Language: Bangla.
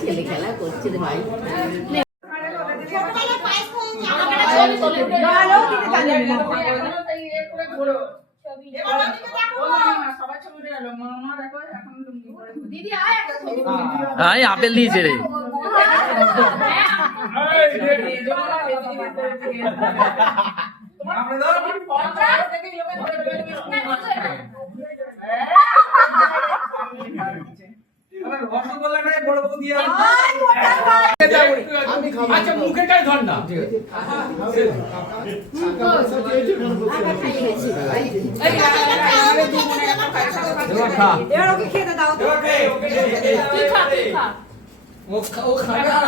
ছেলে খেলা করছে রে ভাই। আপেল দিয়েছে রে। আচ্ছা মুখেটাই ধর না। এবার ওকে খেতে দাও। ও খাবে।